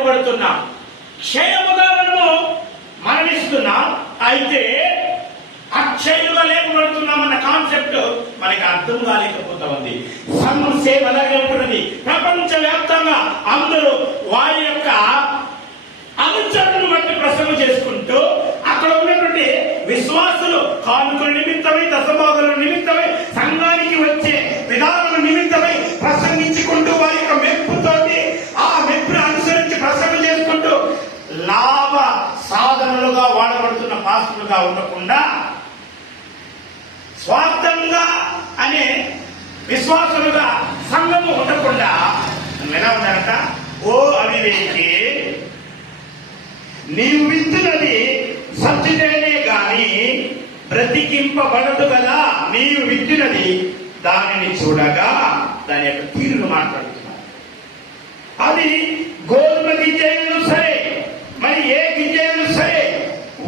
లేపబడుతున్నాం, క్షయముగా మనము మరణిస్తున్నాం, అయితే అక్షయులుగా లేపబడుతున్నామన్న కాన్సెప్ట్ మనకి అర్థం కాలేకపోతా ఉంది. సంఘం సేవ అలాగే ఉంటున్నది. ప్రపంచ వ్యాప్తంగా అందరూ వారి యొక్క అనుచరులను బట్టి ప్రసంగం చేసుకుంటూ అక్కడ ఉన్నటువంటి విశ్వాసులు కానుకల నిమిత్తమై, దశభాగాల నిమిత్తమై, సంఘానికి వచ్చే విధానాల నిమిత్తమై ప్రసంగించుకుంటూ వారి యొక్క మెప్పుతోటి ఆ మెప్పును అనుసరించి ప్రసంగం చేసుకుంటూ లాభ సాధనలుగా వాడబడుతున్న పాత్రలుగా ఉండకుండా స్వార్థంగా అనే విశ్వాసులుగా సంఘము ఉండకుండా ఎలా ఉన్నారట, ఓ అవివేకి, నీవు విత్తునది సత్యతేనే గాని బ్రతికింపబడదు కదా. నీవు విత్తినది దానిని చూడగా దాని యొక్క తీరును మాట్లాడుతున్నారు. అది గోధుమ గింజలు సరే, మరి ఏ గింజలు సరే,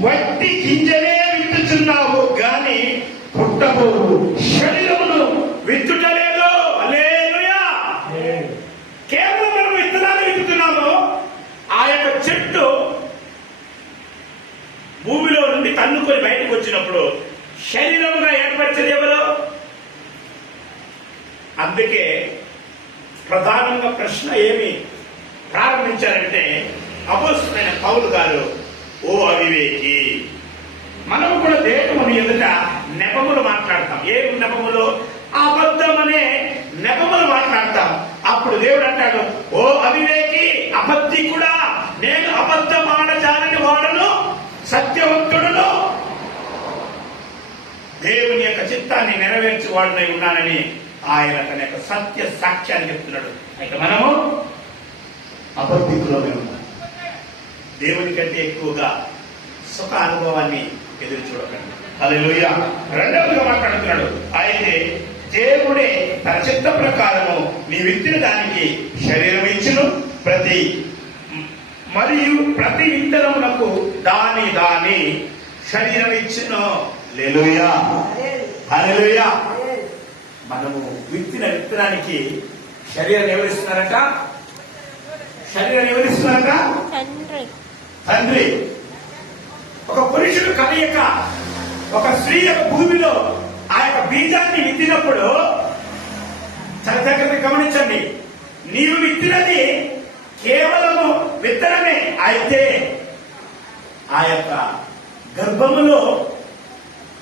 వట్టి గింజలే విత్తుచున్నావు గాని పుట్టబోవు శరీరమును విత్తుటలేదు. హల్లెలూయా. కేవలం మనం విత్తనాన్ని విత్తుతున్నాము. ఆ యొక్క చెట్టు భూమిలో నుండి తన్నుకొని బయటకు వచ్చినప్పుడు శరీరముగా ఏర్పరిచేది ఎవరు? అందుకే ప్రధానంగా ప్రశ్న ఏమి ప్రారంభించారంటే, అపోస్తలుడైన పౌలు గారు, ఓ అవివేకి. మనము కూడా దేవుని ఎదుట నెపములు మాట్లాడతాం. ఏం నెపములు? అబద్ధం అనే నెపములు మాట్లాడతాం. అప్పుడు దేవుడు అంటాడు, ఓ అవివేకి, అబద్ధికుడా, నేను అబద్ధం ఆడజాలని వాడను, సత్యవంతుడును, దేవుని యొక్క చిత్తాన్ని నెరవేర్చువాడునై ఉన్నానని ఆయన తన యొక్క సత్య సాక్ష్యాన్ని చెప్తున్నాడు. అయితే మనము అబద్ధికులోనే ఉన్నాం. దేవుని కంటే ఎక్కువగా సుఖ అనుభవాన్ని ఎదురు చూడకండి. హల్లెలూయా. రెండవదిగా మాట్లాడుతున్నాడు, అయితే దేవుడే తన చిత్త ప్రకారము నీ విత్తిన దానికి శరీరం ఇచ్చును, మరియు ప్రతి విత్తనమునకు దాని దాని శరీరం ఇచ్చును. హల్లెలూయా, హల్లెలూయా. మనము విత్తిన విత్తనానికి శరీరం ఎవరిస్తున్నారట? శరీరం ఎవరిస్తున్నారట? తండ్రి. ఒక పురుషుడు కలయిక, ఒక స్త్రీ యొక్క భూమిలో ఆ యొక్క బీజాన్ని విత్తినప్పుడు చాలా జాగ్రత్తగా గమనించండి. నీవు విత్తినది కేవలము విత్తనమే, అయితే ఆ యొక్క గర్భములో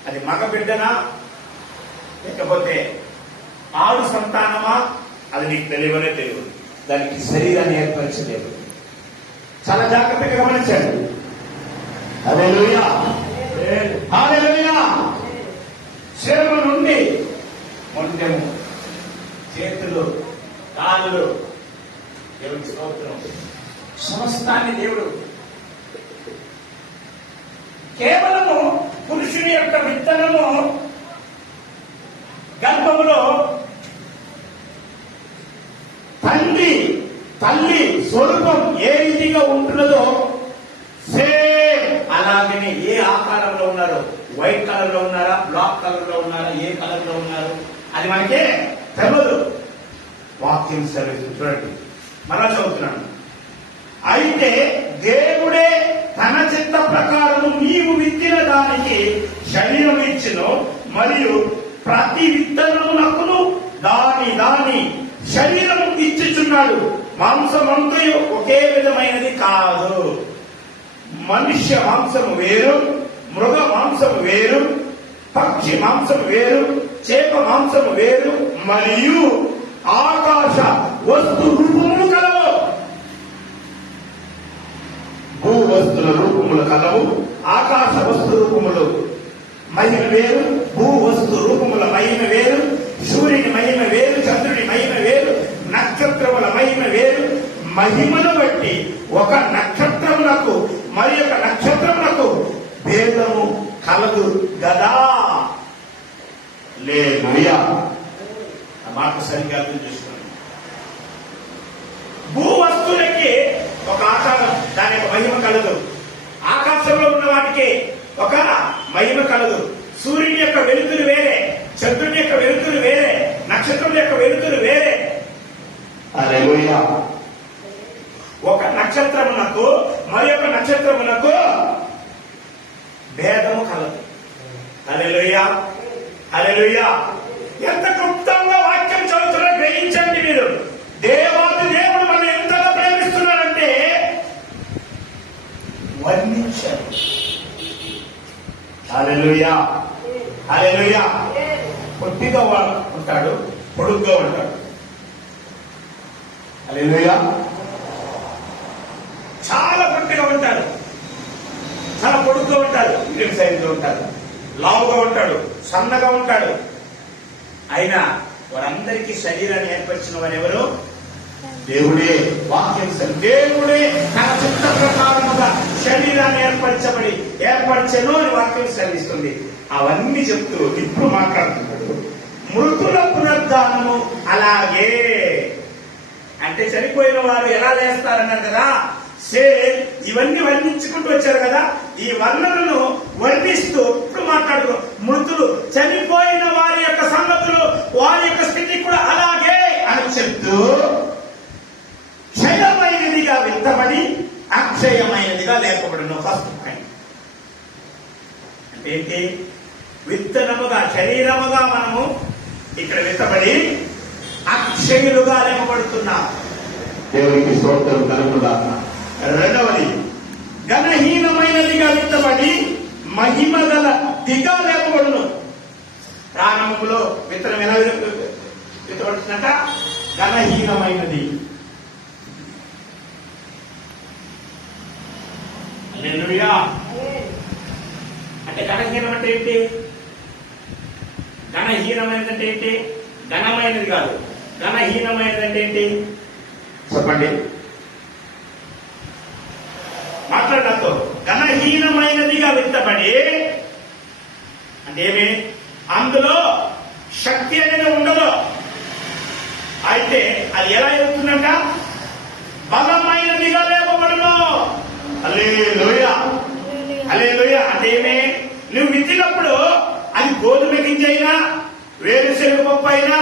అది మగ బిడ్డనా లేకపోతే ఆడు సంతానమా అది నీకు తెలియనే తెలియదు. దానికి శరీరాన్ని ఏర్పరచలేదు. చాలా జాగ్రత్తగా గమనించండి. హల్లెలూయా, హల్లెలూయా. శరీరం నుండి మొండెము, చేతులు, కాళ్ళు, దేవుని స్తోత్రం, సమస్తాన్ని దేవుడు కేవలము పురుషుని యొక్క విత్తనము గర్భములో తల్లి స్వరూపం ఏ రీతిగా ఉంటున్నదో సేమ్ అలాగనే ఏ ఆకారంలో ఉన్నారు, వైట్ కలర్ లో ఉన్నారా, బ్లాక్ కలర్ లో ఉన్నారా, ఏ కలర్ లో ఉన్నారు అది మనకే తెలియదు. వాక్యం సర్వీస్ చూడండి, మరలా చదువుతున్నాను. అయితే దేవుడే తన చిత్త ప్రకారము నీవు విత్తిన దానికి శరీరం ఇచ్చును, మరియు ప్రతి విత్తనమునకును దాని దాని శరీరము ఇచ్చుచున్నాడు. మాంసమంతయు ఒకే విధమైనది కాదు. మనుష్య మాంసము వేరు, మృగ మాంసము వేరు, పక్షి మాంసము వేరు, చేప మాంసము వేరు, మరియు ఆకాశ వస్తు రూపములు కలవు. భూ వస్తుల రూపములు కలవు, ఆకాశ వస్తు రూపములు మహిమ వేరు, భూ వస్తు రూపముల మహిమ వేరు, సూర్యుని మహిమ వేరు, చంద్రుని మహిమ వేరు, నక్షత్రముల మహిమ వేరు. మహిమను బట్టి ఒక నక్షత్రములకు మరి ఒక నక్షత్రములకు భేదము కలదు గదా. హల్లెలూయా. ఆ మాట సరిగ్గా అర్థం చేసుకోండి. భూ వస్తువులకి ఒక ఆకారం, దాని యొక్క మహిమ కలదు. ఆకాశంలో ఉన్న వాటికి ఒక మహిమ కలదు. సూర్యుని యొక్క వెలుతురు వేరే, చంద్రుని యొక్క వెలుతురు వేరే, నక్షత్రం యొక్క వెలుతురు వేరే. హల్లెలూయా. ఒక నక్షత్రమునకు మరి ఒక నక్షత్రమునకు భేదము కలదు. హల్లెలూయా, హల్లెలూయా. ఎంత క్లుప్తంగా వాక్యం చదువుతున్నా గ్రహించండి మీరు. దేవాది దేవుడు మనం ఎంతగా ప్రేమిస్తున్నాడంటే వర్ణించాడు. హల్లెలూయా, హల్లెలూయా. పొట్టిగా ఉంటాడు, పొడుగ్గా ఉంటాడు. హల్లెలూయా. చాలా పొట్టిగా ఉంటాడు, చాలా పొడుగ్గా ఉంటాడు, మీడియం సైజులో ఉంటాడు, లావుగా ఉంటాడు, సన్నగా ఉంటాడు. అయినా వారందరికీ శరీరాన్ని ఏర్పరిచిన వారు ఎవరు? దేవుడే. వాక్యం దేవుడే తన చిత్త ప్రకారముగా శరీరాన్ని ఏర్పరచను అని వాక్యం సెలవిస్తుంది. అవన్నీ చెప్తూ ఇప్పుడు మాట్లాడుతున్నాడు. మృతుల పునరుద్ధానము అలాగే. అంటే చనిపోయిన వారు ఎలా లేస్తారన్నారు కదా, ఇవన్నీ వర్ణించుకుంటూ వచ్చారు కదా. ఈ వర్ణనను వర్ణిస్తూ ఇప్పుడు మాట్లాడుతూ మృతులు చనిపోయిన వారి యొక్క సంగతులు, వారి యొక్క స్థితి కూడా అలాగే అని చెప్తూ క్షయమైనదిగా విత్తబడి అక్షయమైనదిగా లేపబడును. ఫస్ట్ పాయింట్ అంటే ఏంటి? విత్తనముగా శరీరముగా మనము ఇక్కడ విత్తబడి అక్షయులుగా లేపబడుతున్నాం. దేవునికి స్తోత్రం కలుగుగాక. రెండవది, ఘనహీనమైనదిగా విత్తబడి మహిమ గల దిగా లేపబడును. ప్రారంభంలో విత్తనం ఎలా విత్తబడుతుందట? ఘనహీనమైనది. హల్లెలూయా. అంటే ఘనహీనం అంటే ఏంటి? ఘనహీనమైనది అంటే ఏంటి? ఘనమైనది కాదు. ఘనహీనమైనది అంటే ఏంటి చెప్పండి, మాట్లాడతో. ఘనహీనమైనదిగా విత్తబడి అంటే ఏమి? అందులో శక్తి అనేది ఉండదు. అయితే అది ఎలా ఎదుగుతుందంట? బలమైనదిగా లేపబడును. హల్లెలూయా, హల్లెలూయా. అంటే ఏమి? నువ్వు విత్తినప్పుడు అది గోధుమ గింజ అయినా, వేరుశనగ పప్పు అయినా,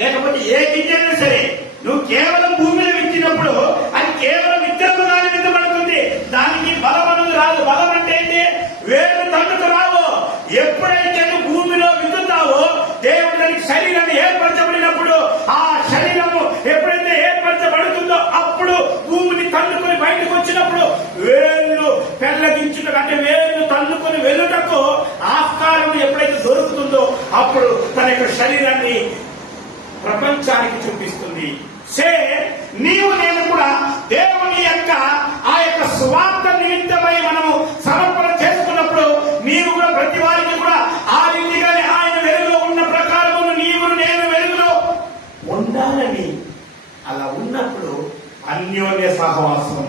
లేకపోతే ఏ గింజ అయినా సరే, నువ్వు కేవలం భూమిలో విత్తినప్పుడు అది కేవలం విత్తనముగానే విత్తబడుతుంది. దానికి బలం అనేది రాదు. బలం అంటే ఏంటి? వేరు తన్నుకు రావు. ఎప్పుడైతే నువ్వు భూమిలో విత్తుతావో దేవుడు దానికి శరీరాన్ని ఏర్పరచబడినప్పుడు, ఆ శరీరము ఎప్పుడైతే ఏర్పరచబడుతుందో అప్పుడు భూమిని తన్నుకొని బయటకు వచ్చినప్పుడు వేళ్ళు పెళ్లగించుట అంటే వేళ్ళు తన్నుకొని వెళ్ళుటకు ఆస్కారం ఎప్పుడైతే దొరుకుతుందో అప్పుడు తన యొక్క శరీరాన్ని ప్రపంచానికి చూపిస్తుంది. నీవు నేను కూడా దేవుని యొక్క ఆ యొక్క స్వార్థ నిమిత్తమై మనము సమర్పణ చేసుకున్నప్పుడు నీవు కూడా ప్రతి వారికి కూడా ఆ రీతిగానే ఆయన వెలుగులో ఉన్న ప్రకారము నీవు నేను వెలుగులో ఉండాలని. అలా ఉన్నప్పుడు అన్యోన్య సహవాసం